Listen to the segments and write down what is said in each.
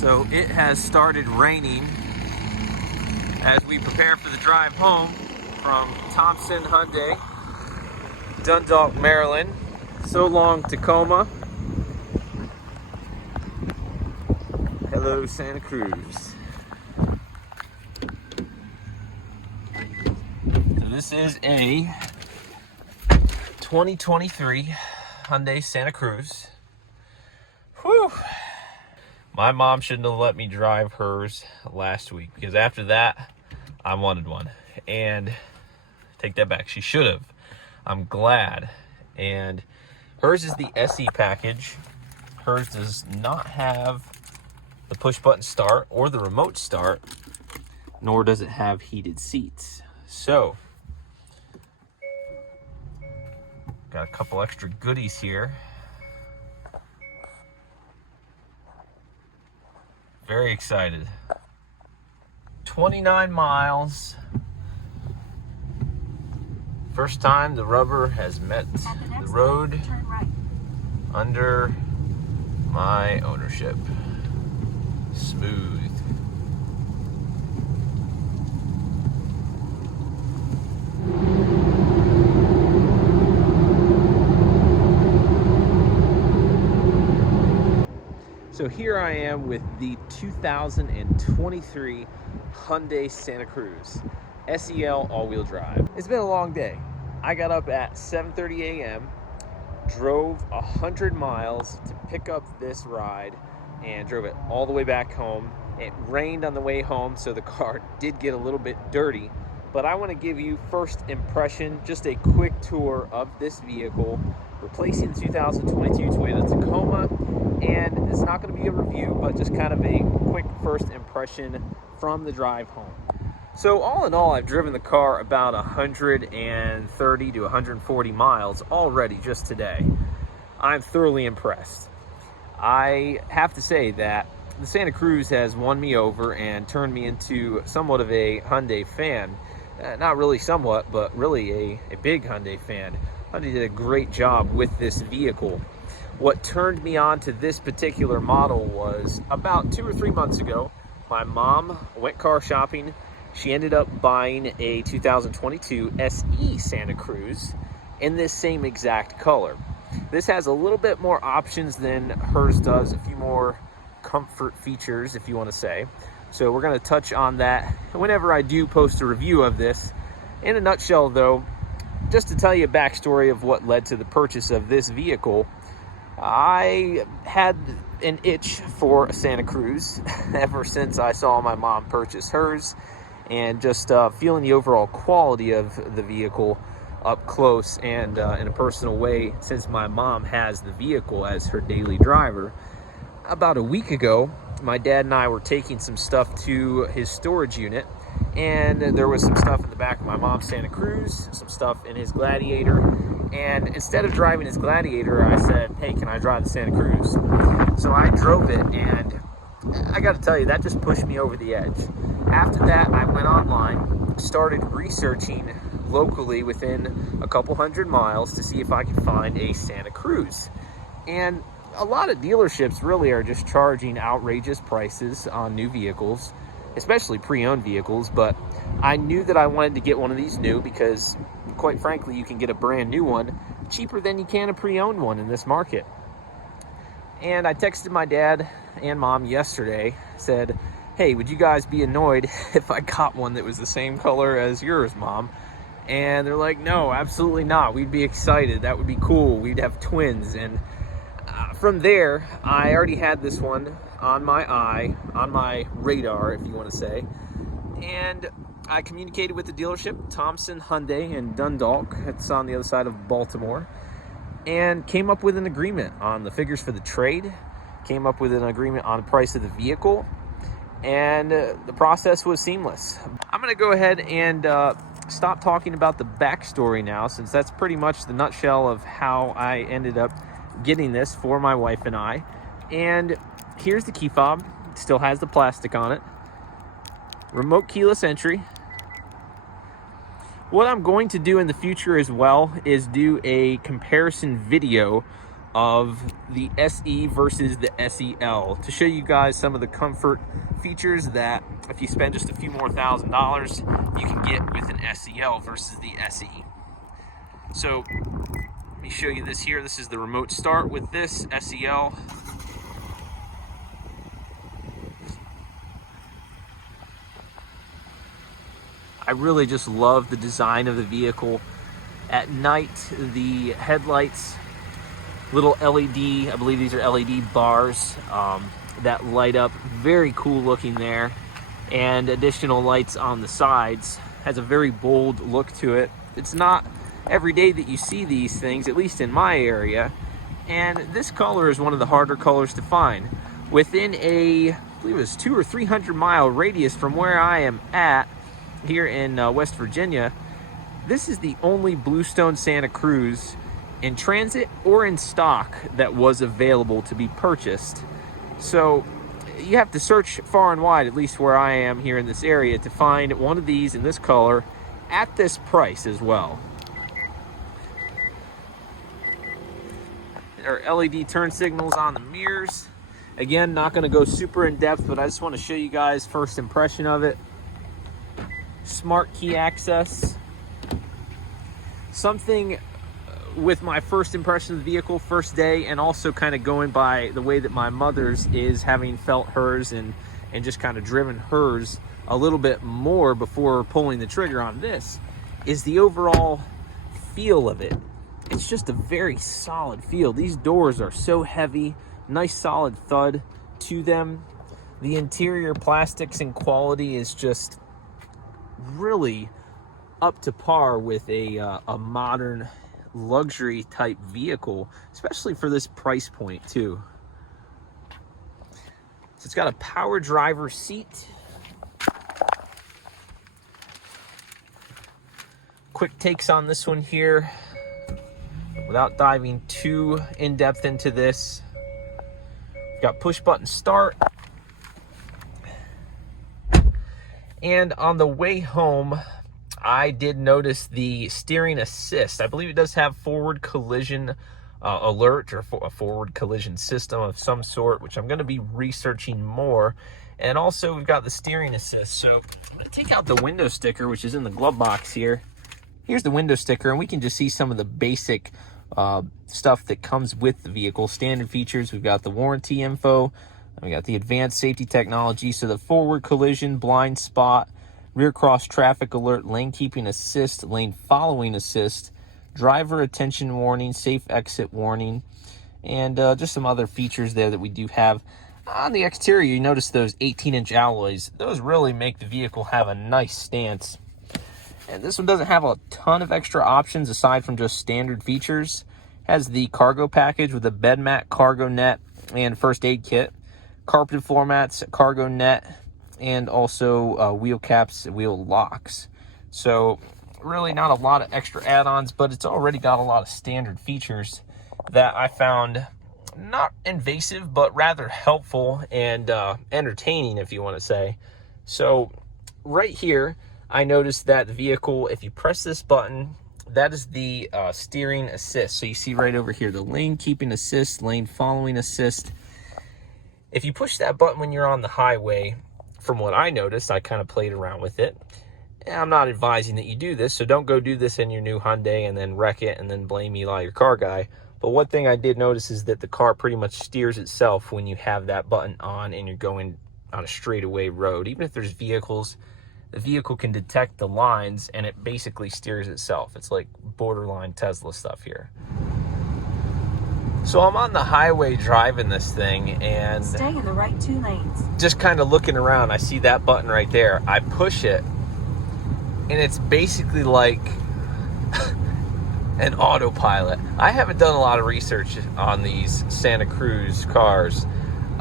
So it has started raining as we prepare for the drive home from Thompson Hyundai, Dundalk, Maryland. So long, Tacoma. Hello, Santa Cruz. So this is a 2023 Hyundai Santa Cruz. Whew. My mom shouldn't have let me drive hers last week, because after that, I wanted one. And take that back, she should have. I'm glad. And hers is the SE package. Hers does not have the push button start or the remote start, nor does it have heated seats. So, got a couple extra goodies here. Very excited. 29 miles. First time the rubber has met the road under my ownership. Smooth. So here I am with the 2023 Hyundai Santa Cruz, SEL all-wheel drive. It's been a long day. I got up at 7:30 a.m., drove 100 miles to pick up this ride, and drove it all the way back home. It rained on the way home, so the car did get a little bit dirty, but I want to give you first impression, just a quick tour of this vehicle, replacing the 2022 Toyota Tacoma. And it's not going to be a review, but just kind of a quick first impression from the drive home. So all in all, I've driven the car about 130 to 140 miles already just today. I'm thoroughly impressed. I have to say that the Santa Cruz has won me over and turned me into somewhat of a Hyundai fan. Not really somewhat, but really a big Hyundai fan. Hyundai did a great job with this vehicle. What turned me on to this particular model was about 2 or 3 months ago, my mom went car shopping. She ended up buying a 2022 SE Santa Cruz in this same exact color. This has a little bit more options than hers does, a few more comfort features, if you want to say. So we're going to touch on that whenever I do post a review of this. In a nutshell, though, just to tell you a backstory of what led to the purchase of this vehicle, I had an itch for a Santa Cruz ever since I saw my mom purchase hers, and just feeling the overall quality of the vehicle up close and in a personal way, since my mom has the vehicle as her daily driver. About a week ago, my dad and I were taking some stuff to his storage unit, and there was some stuff in the back of my mom's Santa Cruz, some stuff in his Gladiator, and instead of driving his Gladiator, I said, hey, can I drive the Santa Cruz? So I drove it, and I got to tell you, that just pushed me over the edge. After that, I went online, started researching locally within a couple hundred miles to see if I could find a Santa Cruz. And a lot of dealerships really are just charging outrageous prices on new vehicles, especially pre-owned vehicles, but I knew that I wanted to get one of these new because, quite frankly, you can get a brand new one cheaper than you can a pre-owned one in this market. And I texted my dad and mom yesterday, said, hey, would you guys be annoyed if I got one that was the same color as yours, Mom? And they're like, no, absolutely not. We'd be excited. That would be cool. We'd have twins. And from there, I already had this one on my eye, on my radar, if you want to say. And I communicated with the dealership, Thompson Hyundai in Dundalk. It's on the other side of Baltimore. And came up with an agreement on the figures for the trade. Came up with an agreement on the price of the vehicle. And the process was seamless. I'm going to go ahead and stop talking about the backstory now, since that's pretty much the nutshell of how I ended up getting this for my wife and I. And here's the key fob. It still has the plastic on it. Remote keyless entry. What I'm going to do in the future as well is do a comparison video of the SE versus the SEL to show you guys some of the comfort features that if you spend just a few more $1,000s, you can get with an SEL versus the SE. So let me show you this here. This is the remote start with this SEL. I really just love the design of the vehicle. At night, the headlights, little LED, I believe these are LED bars that light up, very cool looking there, and additional lights on the sides. Has a very bold look to it. It's not every day that you see these things, at least in my area, and this color is one of the harder colors to find. Within a, I believe it was 200 or 300 mile radius from where I am at here in West Virginia, this is the only Bluestone Santa Cruz in transit or in stock that was available to be purchased. So you have to search far and wide, at least where I am here in this area, to find one of these in this color at this price as well. There are LED turn signals on the mirrors. Again, not going to go super in depth, but I just want to show you guys first impression of it. Smart key access. Something with my first impression of the vehicle, first day, and also kind of going by the way that my mother's is, having felt hers and just kind of driven hers a little bit more before pulling the trigger on this, is the overall feel of it. It's just a very solid feel. These doors are so heavy, nice solid thud to them. The interior plastics and quality is just really up to par with a modern luxury type vehicle, especially for this price point too. So it's got a power driver seat. Quick takes on this one here without diving too in depth into this. We've got push button start. And on the way home, I did notice the steering assist. I believe it does have forward collision alert, or a forward collision system of some sort, which I'm going to be researching more. And also we've got the steering assist. So I'm going to take out the window sticker, which is in the glove box here. Here's the window sticker, and we can just see some of the basic stuff that comes with the vehicle. Standard features, we've got the warranty info, we got the advanced safety technology, so the forward collision, blind spot, rear cross traffic alert, lane keeping assist, lane following assist, driver attention warning, safe exit warning, and just some other features there that we do have. On the exterior, you notice those 18-inch alloys. Those really make the vehicle have a nice stance. And this one doesn't have a ton of extra options aside from just standard features. Has the cargo package with a bed mat, cargo net, and first aid kit. Carpeted floor mats, cargo net, and also wheel caps, wheel locks. So really not a lot of extra add-ons, but it's already got a lot of standard features that I found not invasive, but rather helpful and entertaining, if you want to say. So right here, I noticed that the vehicle, if you press this button, that is the steering assist. So you see right over here, the lane keeping assist, lane following assist. If you push that button when you're on the highway, from what I noticed, I kind of played around with it. And I'm not advising that you do this, so don't go do this in your new Hyundai and then wreck it and then blame Eli, your car guy. But one thing I did notice is that the car pretty much steers itself when you have that button on and you're going on a straightaway road. Even if there's vehicles, the vehicle can detect the lines and it basically steers itself. It's like borderline Tesla stuff here. So I'm on the highway driving this thing and stay in the right 2 lanes. Just kind of looking around, I see that button right there. I push it and it's basically like an autopilot. I haven't done a lot of research on these Santa Cruz cars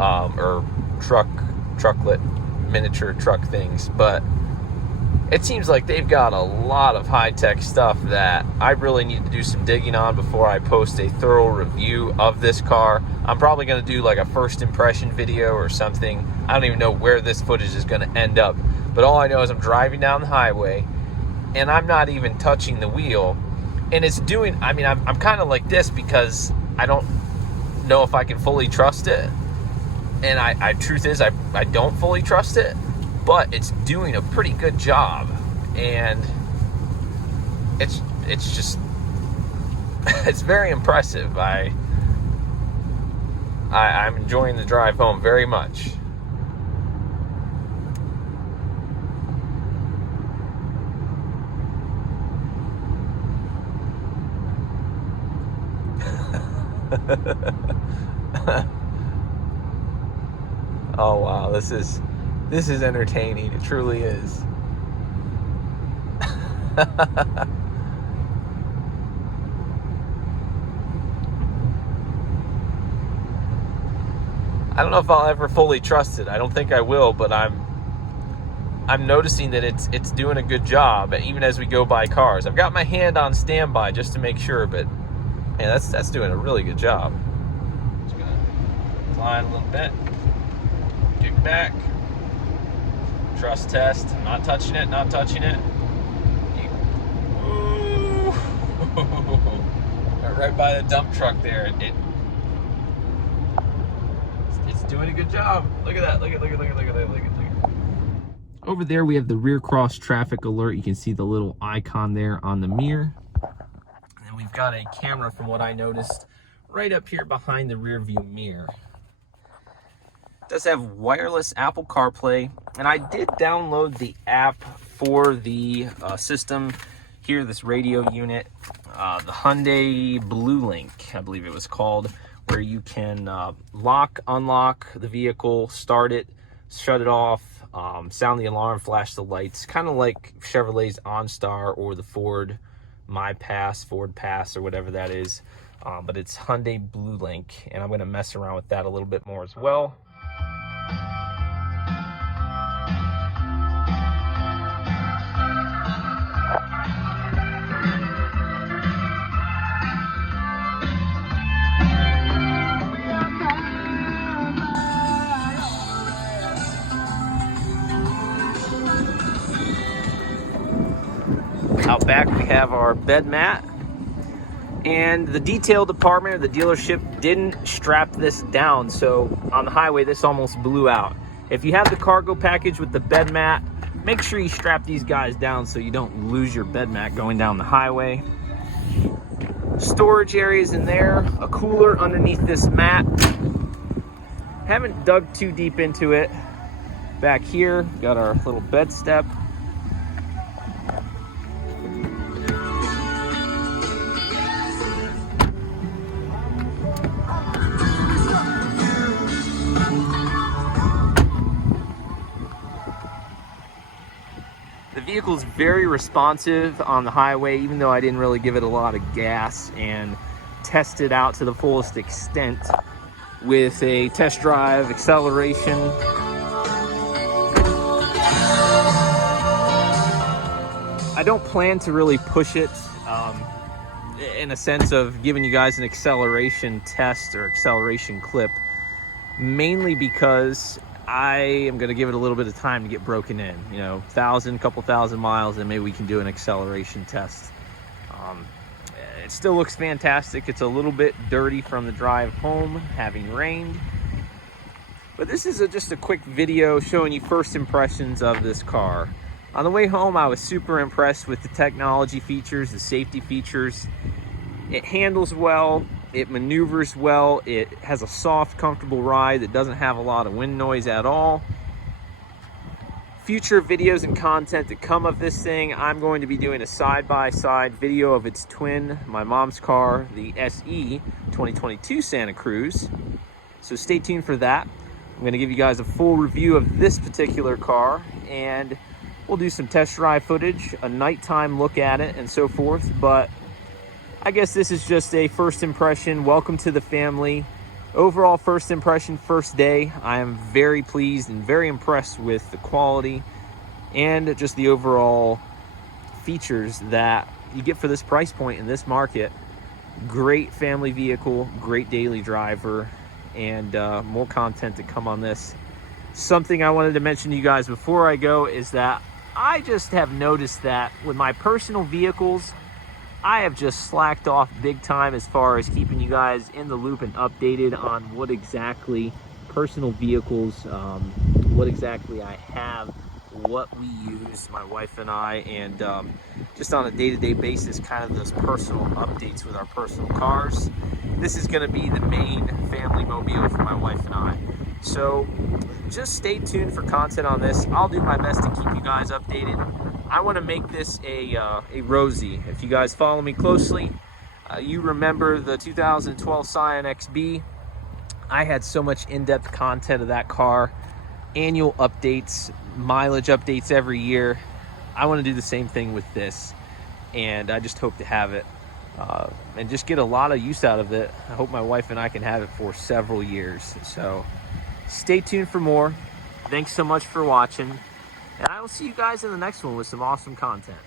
or trucklet miniature truck things, but it seems like they've got a lot of high-tech stuff that I really need to do some digging on before I post a thorough review of this car. I'm probably going to do like a first impression video or something. I don't even know where this footage is going to end up, but all I know is I'm driving down the highway and I'm not even touching the wheel, and it's doing, I mean, I'm kind of like this because I don't don't know if I can fully trust it. And I truth is, I don't fully trust it, but it's doing a pretty good job. And it's just, it's very impressive. I'm enjoying the drive home very much. Oh wow, this is entertaining. It truly is. I don't know if I'll ever fully trust it. I don't think I will, but I'm noticing that it's doing a good job even as we go by cars. I've got my hand on standby just to make sure, but man, that's doing a really good job. Just gonna fly a little bit, kick back, trust test. Not touching it, not touching it. Ooh. Right by the dump truck there. It's doing a good job. Look at that. Look at. Over there we have the rear cross traffic alert. You can see the little icon there on the mirror. And we've got a camera, from what I noticed, right up here behind the rear view mirror. It does have wireless Apple CarPlay, and I did download the app for the system here, this radio unit, the Hyundai Blue Link, I believe it was called, where you can lock, unlock the vehicle, start it, shut it off, sound the alarm, flash the lights, kind of like Chevrolet's OnStar or the Ford Ford Pass, or whatever that is. But it's Hyundai Blue Link, and I'm going to mess around with that a little bit more as well. Out back we have our bed mat, and the detail department or the dealership didn't strap this down, so on the highway this almost blew out. If you have the cargo package with the bed mat, make sure you strap these guys down so you don't lose your bed mat going down the highway. Storage areas in there, a cooler underneath this mat. Haven't dug too deep into it. Back here, got our little bed step. The vehicle's very responsive on the highway, even though I didn't really give it a lot of gas and test it out to the fullest extent with a test drive acceleration. I don't plan to really push it in a sense of giving you guys an acceleration test or acceleration clip, mainly because I am going to give it a little bit of time to get broken in, you know, couple thousand miles, and maybe we can do an acceleration test. It still looks fantastic. It's a little bit dirty from the drive home, having rained. But this is just a quick video showing you first impressions of this car. On the way home, I was super impressed with the technology features, the safety features. It handles well. It maneuvers well. It has a soft, comfortable ride that doesn't have a lot of wind noise at all. Future videos and content that come of this thing, I'm going to be doing a side-by-side video of its twin, my mom's car, the SE 2022 Santa Cruz. So stay tuned for that. I'm going to give you guys a full review of this particular car, and we'll do some test drive footage, a nighttime look at it, and so forth. But I guess this is just a first impression. Welcome to the family. Overall first impression, first day. I am very pleased and very impressed with the quality and just the overall features that you get for this price point in this market. Great family vehicle, great daily driver, and more content to come on this. Something I wanted to mention to you guys before I go is that I just have noticed that with my personal vehicles, I have just slacked off big time as far as keeping you guys in the loop and updated on what exactly personal vehicles, what exactly I have, what we use, my wife and I, and just on a day-to-day basis, kind of those personal updates with our personal cars. This is going to be the main family mobile for my wife and I. So just stay tuned for content on this. I'll do my best to keep you guys updated. I want to make this a Rosie. If you guys follow me closely, you remember the 2012 Scion XB. I had so much in-depth content of that car, annual updates, mileage updates every year. I want to do the same thing with this, and I just hope to have it and just get a lot of use out of it. I hope my wife and I can have it for several years. So stay tuned for more. Thanks so much for watching, and I will see you guys in the next one with some awesome content.